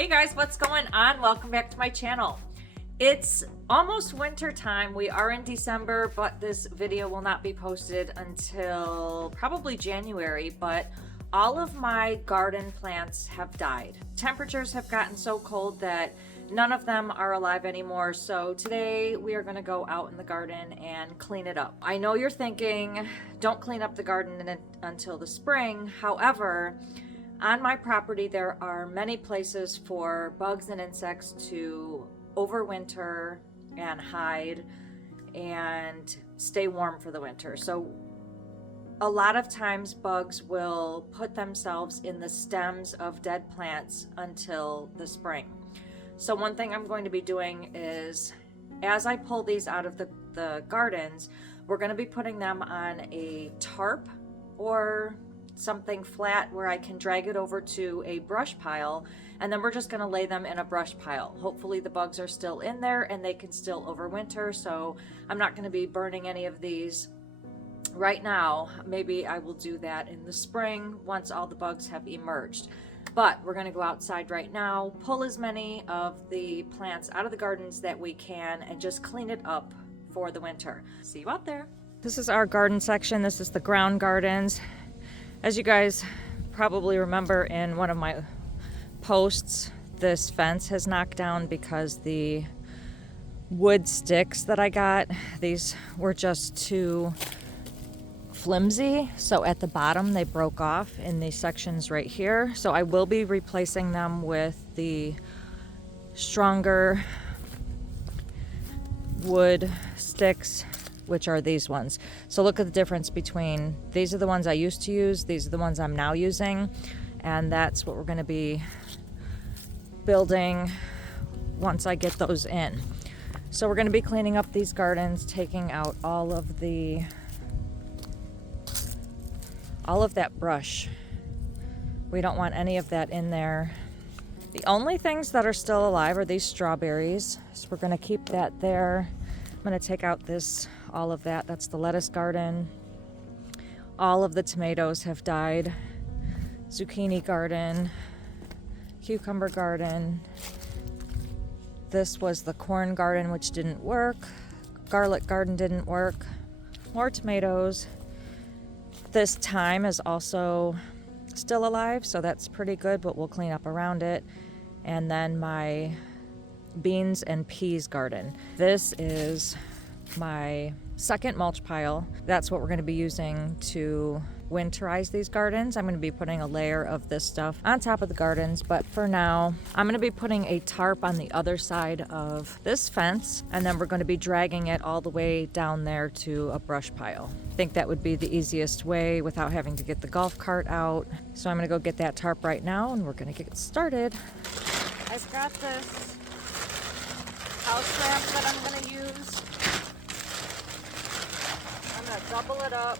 Hey guys, what's going on? Welcome back to my channel. It's almost winter time. We are in December, but this video will not be posted until probably January, but all of my garden plants have died. Temperatures have gotten so cold that none of them are alive anymore. So today we are gonna go out in the garden and clean it up. I know you're thinking, don't clean up the garden until the spring. However, on my property, there are many places for bugs and insects to overwinter and hide and stay warm for the winter. So a lot of times bugs will put themselves in the stems of dead plants until the spring. So one thing I'm going to be doing is, as I pull these out of the gardens, we're going to be putting them on a tarp or something flat where I can drag it over to a brush pile, and then we're just going to lay them in a brush pile. Hopefully the bugs are still in there and they can still overwinter, so I'm not going to be burning any of these right now. Maybe I will do that in the spring once all the bugs have emerged. But we're going to go outside right now, pull as many of the plants out of the gardens that we can, and just clean it up for the winter. See you out there. This is our garden section. This is the ground gardens. As you guys probably remember in one of my posts, this fence has knocked down because the wood sticks that I got, these were just too flimsy. So at the bottom they broke off in these sections right here. So I will be replacing them with the stronger wood sticks, which are these ones. So look at the difference between, these are the ones I used to use, these are the ones I'm now using, and that's what we're going to be building once I get those in. So we're going to be cleaning up these gardens, taking out all of that brush. We don't want any of that in there. The only things that are still alive are these strawberries, so we're going to keep that there. I'm going to take out all of that. That's the lettuce garden. All of the tomatoes have died. Zucchini garden, cucumber garden. This was the corn garden, which didn't work. Garlic garden didn't work. More tomatoes. This thyme is also still alive, so that's pretty good, but we'll clean up around it. And then my beans and peas garden. This is my second mulch pile. That's what we're going to be using to winterize these gardens. I'm going to be putting a layer of this stuff on top of the gardens, but for now I'm going to be putting a tarp on the other side of this fence, and then we're going to be dragging it all the way down there to a brush pile. I think that would be the easiest way without having to get the golf cart out. So I'm going to go get that tarp right now and we're going to get started. I've got this house wrap that I'm going to use. I'm going to double it up.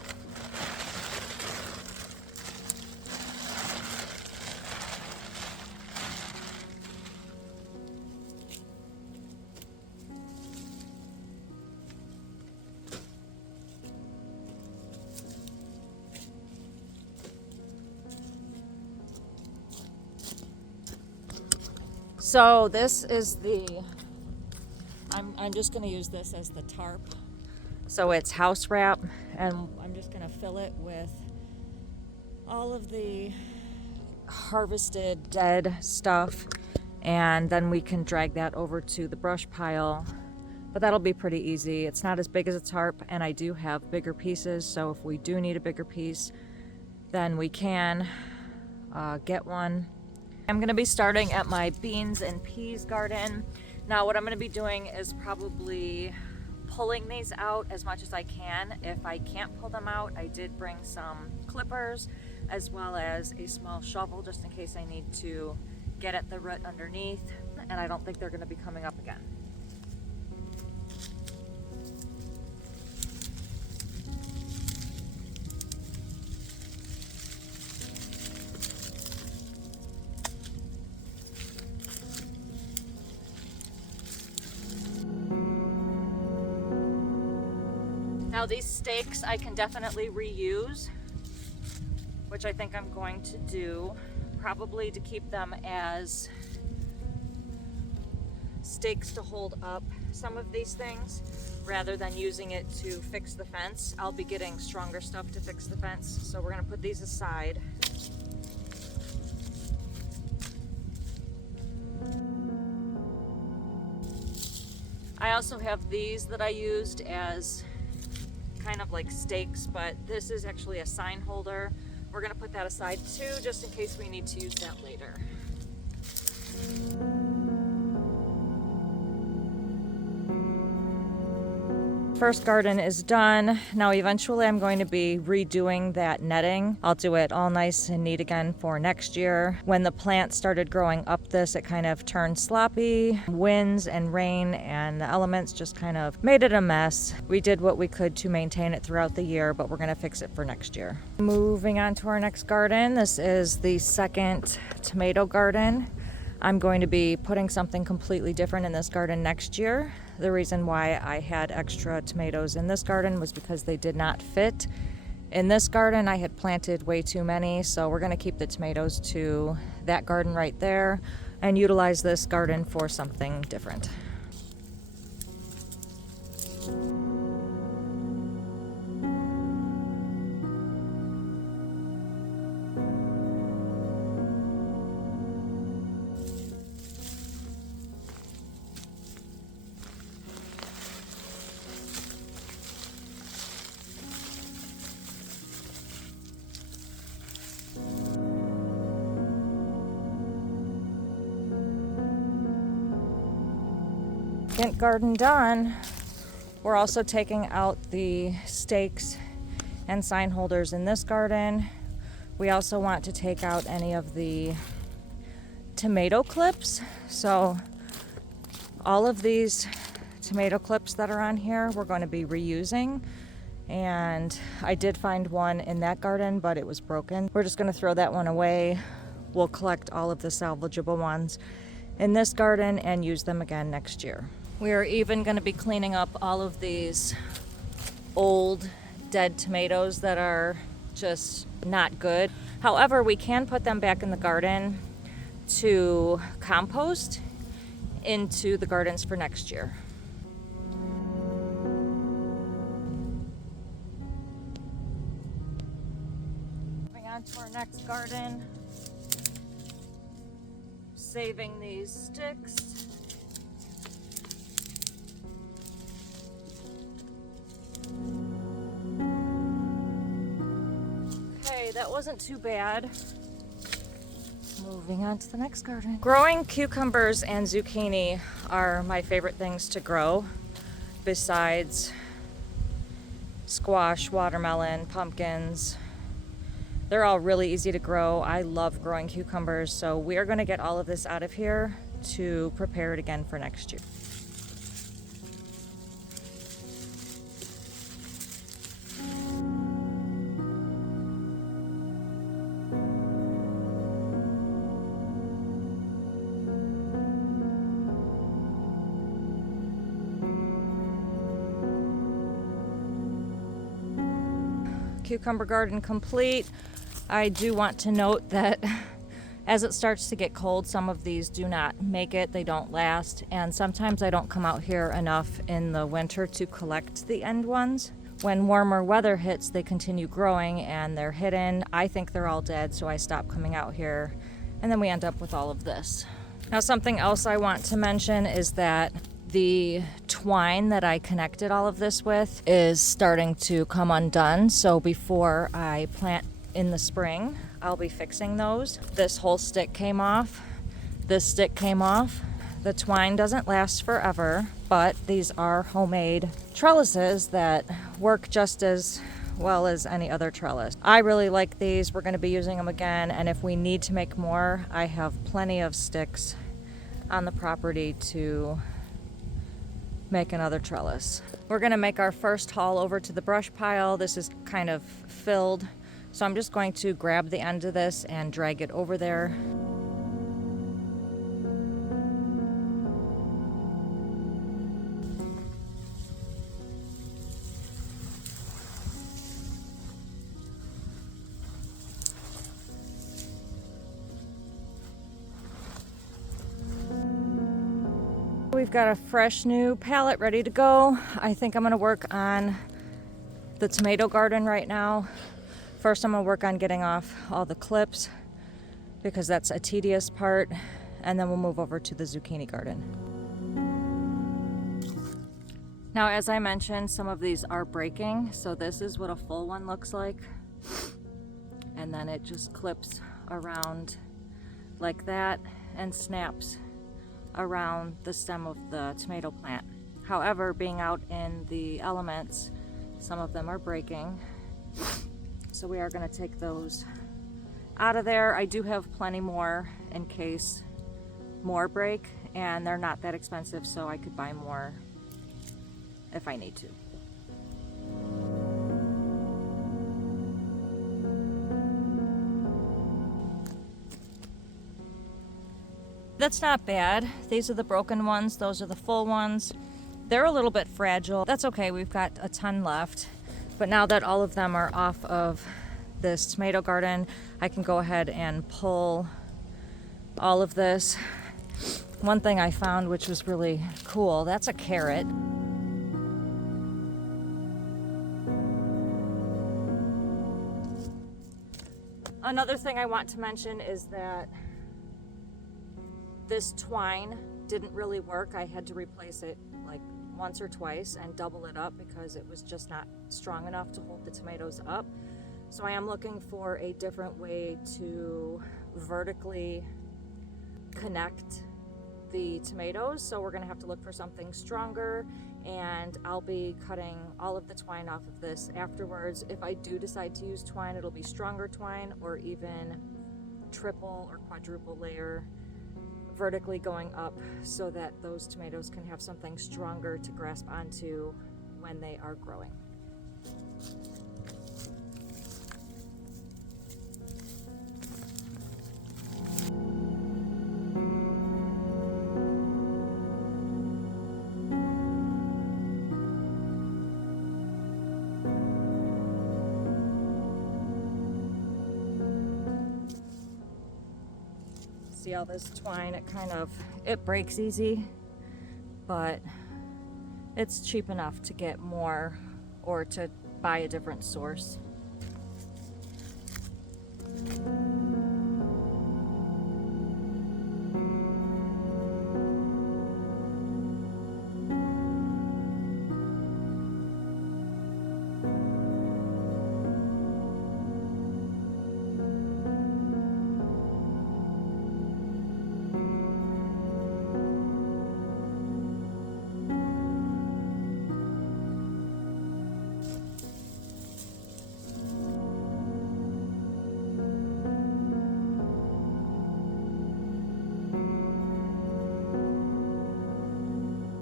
So this is I'm just going to use this as the tarp. So it's house wrap, and I'm just going to fill it with all of the harvested dead stuff, and then we can drag that over to the brush pile. But that'll be pretty easy. It's not as big as a tarp, and I do have bigger pieces, so if we do need a bigger piece, then we can get one. I'm going to be starting at my beans and peas garden. Now what I'm going to be doing is probably pulling these out as much as I can. If I can't pull them out, I did bring some clippers as well as a small shovel just in case I need to get at the root underneath, and I don't think they're going to be coming up again. Now these stakes I can definitely reuse, which I think I'm going to do, probably to keep them as stakes to hold up some of these things rather than using it to fix the fence. I'll be getting stronger stuff to fix the fence, so we're gonna put these aside. I also have these that I used as kind of like stakes, but this is actually a sign holder. We're gonna put that aside too, just in case we need to use that later. First garden is done. Now eventually I'm going to be redoing that netting. I'll do it all nice and neat again for next year. When the plant started growing up this, it kind of turned sloppy. Winds and rain and the elements just kind of made it a mess. We did what we could to maintain it throughout the year, but we're gonna fix it for next year. Moving on to our next garden. This is the second tomato garden. I'm going to be putting something completely different in this garden next year. The reason why I had extra tomatoes in this garden was because they did not fit. In this garden, I had planted way too many, so we're gonna keep the tomatoes to that garden right there and utilize this garden for something different. Second garden done. We're also taking out the stakes and sign holders in this garden. We also want to take out any of the tomato clips. So all of these tomato clips that are on here, we're going to be reusing. And I did find one in that garden, but it was broken. We're just going to throw that one away. We'll collect all of the salvageable ones in this garden and use them again next year. We are even going to be cleaning up all of these old dead tomatoes that are just not good. However, we can put them back in the garden to compost into the gardens for next year. Moving on to our next garden. Saving these sticks. Okay, that wasn't too bad. Moving on to the next garden. Growing cucumbers and zucchini are my favorite things to grow, besides squash, watermelon, pumpkins. They're all really easy to grow. I love growing cucumbers, so we are going to get all of this out of here to prepare it again for next year. Cucumber garden complete. I do want to note that as it starts to get cold, some of these do not make it, they don't last, and sometimes I don't come out here enough in the winter to collect the end ones. When warmer weather hits, they continue growing and they're hidden. I think they're all dead, so I stop coming out here, and then we end up with all of this. Now, something else I want to mention is that the twine that I connected all of this with is starting to come undone, so before I plant in the spring, I'll be fixing those. This whole stick came off. This stick came off. The twine doesn't last forever, but these are homemade trellises that work just as well as any other trellis. I really like these. We're going to be using them again, and if we need to make more, I have plenty of sticks on the property to make another trellis. We're going to make our first haul over to the brush pile. This is kind of filled, so I'm just going to grab the end of this and drag it over there. we've got a fresh new palette ready to go. I think I'm gonna work on the tomato garden right now. First, I'm gonna work on getting off all the clips because that's a tedious part, and then we'll move over to the zucchini garden. Now, as I mentioned, some of these are breaking, so this is what a full one looks like. And then it just clips around like that and snaps around the stem of the tomato plant. However, being out in the elements, some of them are breaking. So we are going to take those out of there. I do have plenty more in case more break, and they're not that expensive, so I could buy more if I need to. That's not bad. These are the broken ones. Those are the full ones. They're a little bit fragile. That's okay. We've got a ton left. But now that all of them are off of this tomato garden, I can go ahead and pull all of this. One thing I found, which was really cool, that's a carrot. Another thing I want to mention is that this twine didn't really work. I had to replace it like once or twice and double it up because it was just not strong enough to hold the tomatoes up. So I am looking for a different way to vertically connect the tomatoes. So we're gonna have to look for something stronger, and I'll be cutting all of the twine off of this afterwards. If I do decide to use twine, it'll be stronger twine or even triple or quadruple layer vertically going up so that those tomatoes can have something stronger to grasp onto when they are growing. See all this twine, it breaks easy, but it's cheap enough to get more or to buy a different source.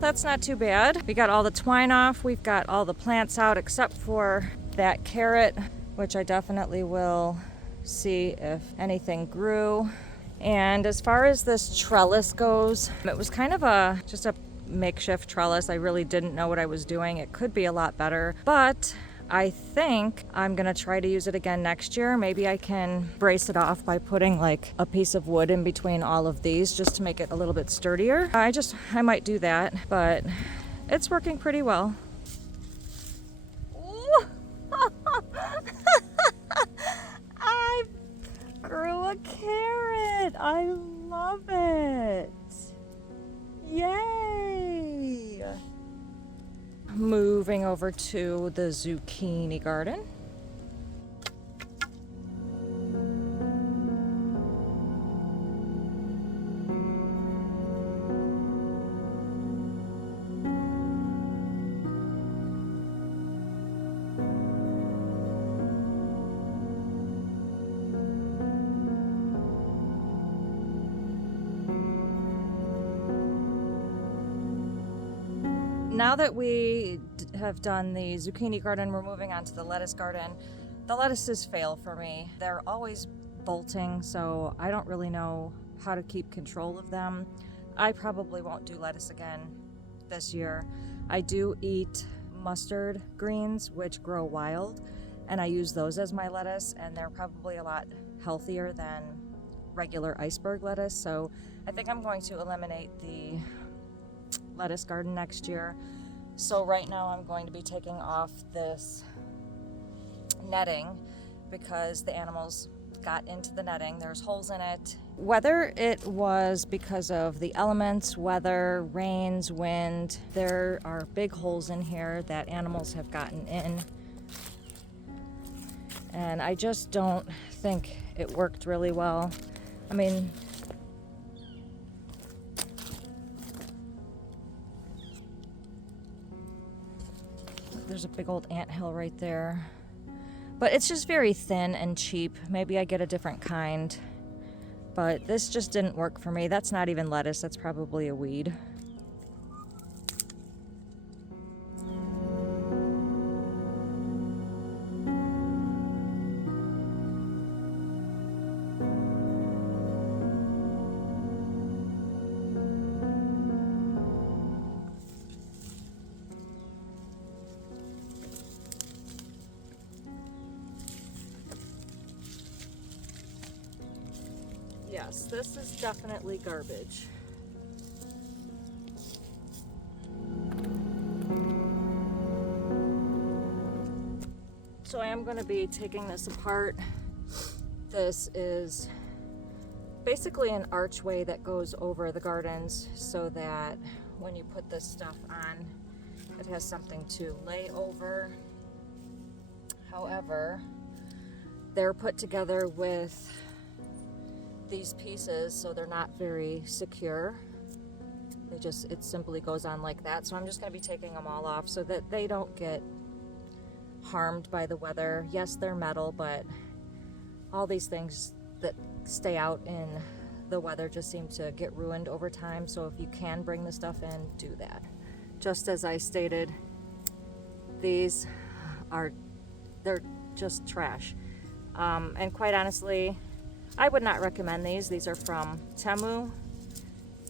That's not too bad. We got all the twine off. We've got all the plants out except for that carrot, which I definitely will see if anything grew. And as far as this trellis goes, it was kind of just a makeshift trellis. I really didn't know what I was doing. It could be a lot better, but I think I'm gonna try to use it again next year. Maybe I can brace it off by putting like a piece of wood in between all of these just to make it a little bit sturdier. I might do that, but it's working pretty well. I grew a carrot. I love it. Yay! Moving over to the zucchini garden. Now that we have done the zucchini garden, we're moving on to the lettuce garden. The lettuces fail for me. They're always bolting, so I don't really know how to keep control of them. I probably won't do lettuce again this year. I do eat mustard greens, which grow wild, and I use those as my lettuce, and they're probably a lot healthier than regular iceberg lettuce, so I think I'm going to eliminate the lettuce garden next year. So right now I'm going to be taking off this netting because the animals got into the netting. There's holes in it. Whether it was because of the elements, weather, rains, wind, there are big holes in here that animals have gotten in. And I just don't think it worked really well. I mean, there's a big old anthill right there. But it's just very thin and cheap. Maybe I get a different kind. But this just didn't work for me. That's not even lettuce, that's probably a weed. Yes, this is definitely garbage. So I am going to be taking this apart. This is basically an archway that goes over the gardens so that when you put this stuff on, it has something to lay over. However, they're put together with these pieces, so they're not very secure. It simply goes on like that. So I'm just going to be taking them all off so that they don't get harmed by the weather. Yes, they're metal, but all these things that stay out in the weather just seem to get ruined over time. So if you can bring the stuff in, do that. Just as I stated, they're just trash. And quite honestly, I would not recommend these. These are from Temu.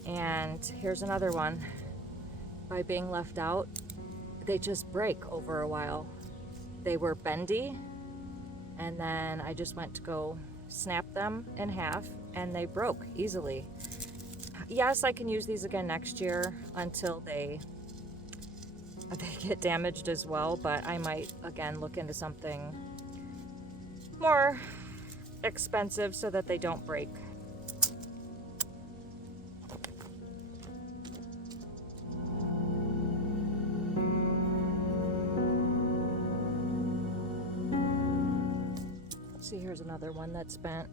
And here's another one. By being left out, they just break over a while. They were bendy, and then I just went to go snap them in half, and they broke easily. Yes, I can use these again next year until they get damaged as well, but I might again look into something more expensive so that they don't break. See, here's another one that's bent,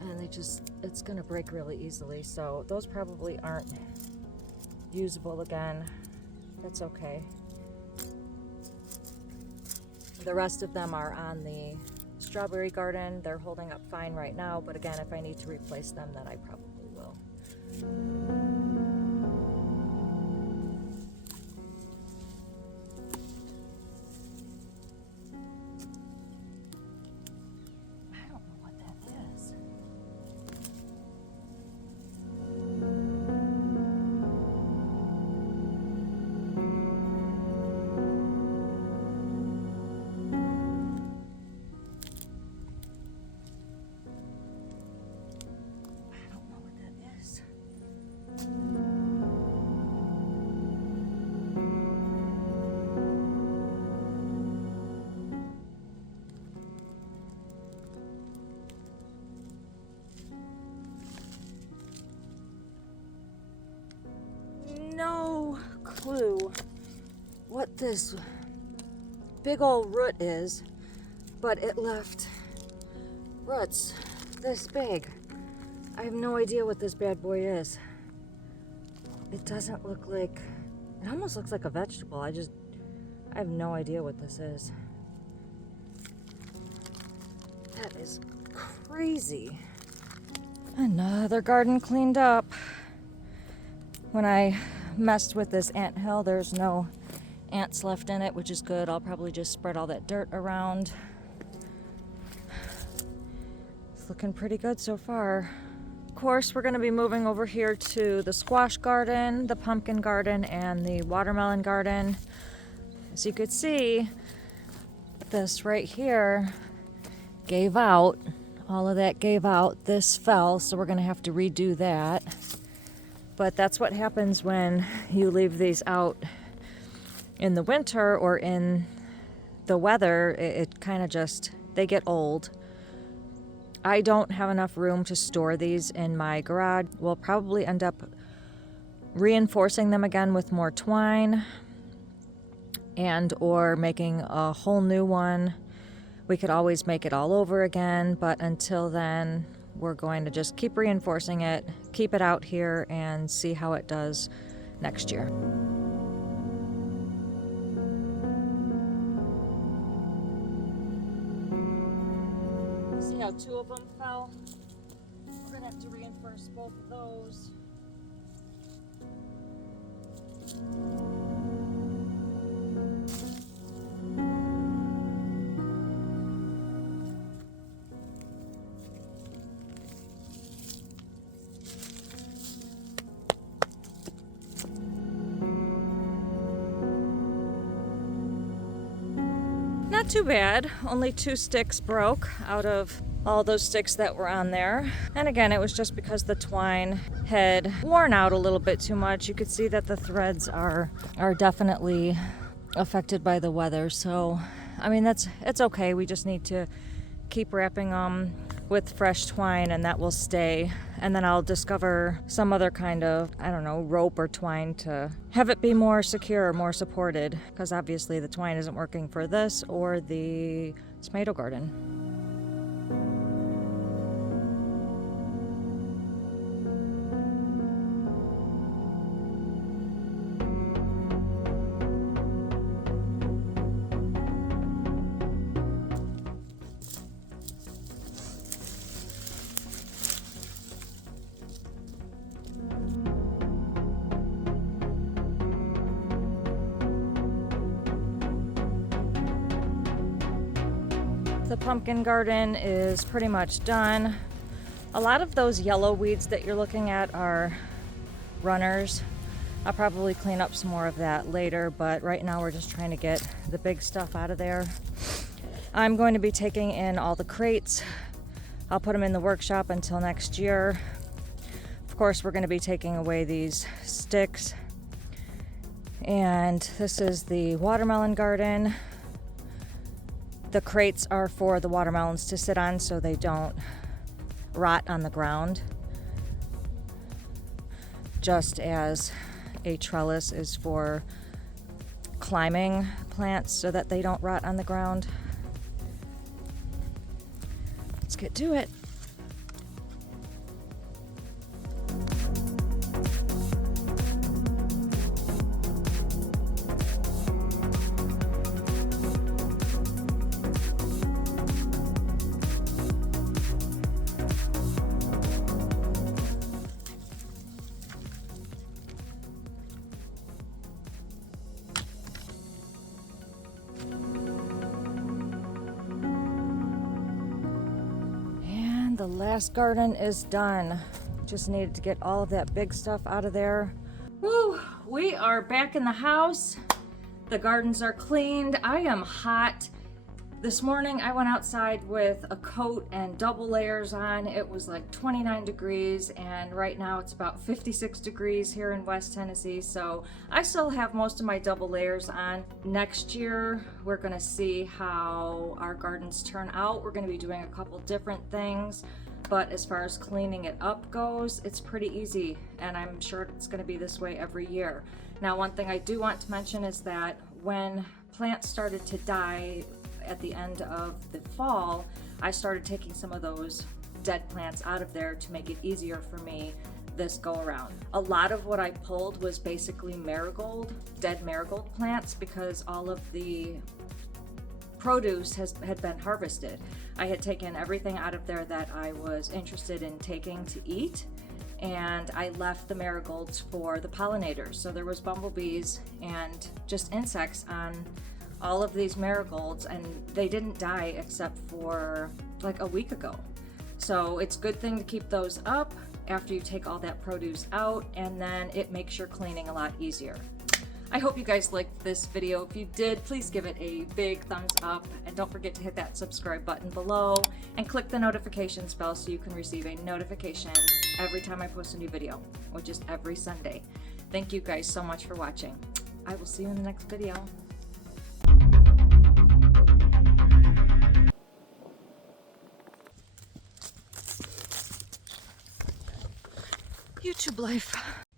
and it's gonna break really easily, so those probably aren't usable again. That's okay. The rest of them are on the strawberry garden. They're holding up fine right now, but again, if I need to replace them, then I probably will. I don't know what that is. No clue what this big old root is, but it left roots this big. I have no idea what this bad boy is. It doesn't look like, it almost looks like a vegetable. I have no idea what this is. That is crazy. Another garden cleaned up. When I messed with this anthill, there's no ants left in it, which is good. I'll probably just spread all that dirt around. It's looking pretty good so far. Of course, we're going to be moving over here to the squash garden, the pumpkin garden, and the watermelon garden. As you could see, this right here gave out. All of that gave out. This fell, so we're going to have to redo that. But that's what happens when you leave these out in the winter or in the weather. It kind of just, they get old. I don't have enough room to store these in my garage. We'll probably end up reinforcing them again with more twine and or making a whole new one. We could always make it all over again, but until then, we're going to just keep reinforcing it, keep it out here, and see how it does next year. See how 2 of them fell? We're gonna have to reinforce both of those. Not too bad, only 2 sticks broke out of all those sticks that were on there. And again, it was just because the twine had worn out a little bit too much. You could see that the threads are definitely affected by the weather. So, I mean, it's okay. We just need to keep wrapping them with fresh twine and that will stay. And then I'll discover some other kind of, I don't know, rope or twine to have it be more secure, more supported, because obviously the twine isn't working for this or the tomato garden. The pumpkin garden is pretty much done. A lot of those yellow weeds that you're looking at are runners. I'll probably clean up some more of that later, but right now we're just trying to get the big stuff out of there. I'm going to be taking in all the crates. I'll put them in the workshop until next year. Of course, we're going to be taking away these sticks. And this is the watermelon garden. The crates are for the watermelons to sit on so they don't rot on the ground, just as a trellis is for climbing plants so that they don't rot on the ground. Let's get to it. The last garden is done. Just needed to get all of that big stuff out of there. Woo! We are back in the house. The gardens are cleaned. I am hot. This morning I went outside with a coat and double layers on. It was like 29 degrees and right now it's about 56 degrees here in West Tennessee. So I still have most of my double layers on. Next year we're gonna see how our gardens turn out. We're gonna be doing a couple different things. But as far as cleaning it up goes, it's pretty easy and I'm sure it's gonna be this way every year. Now, one thing I do want to mention is that when plants started to die at the end of the fall, I started taking some of those dead plants out of there to make it easier for me this go around. A lot of what I pulled was basically marigold, dead marigold plants, because all of the produce had been harvested. I had taken everything out of there that I was interested in taking to eat, and I left the marigolds for the pollinators. So there was bumblebees and just insects on all of these marigolds, and they didn't die except for like a week ago. So it's a good thing to keep those up after you take all that produce out, and then it makes your cleaning a lot easier. I hope you guys liked this video. If you did, please give it a big thumbs up, and don't forget to hit that subscribe button below and click the notifications bell so you can receive a notification every time I post a new video, which is every Sunday. Thank you guys so much for watching. I will see you in the next video. YouTube life.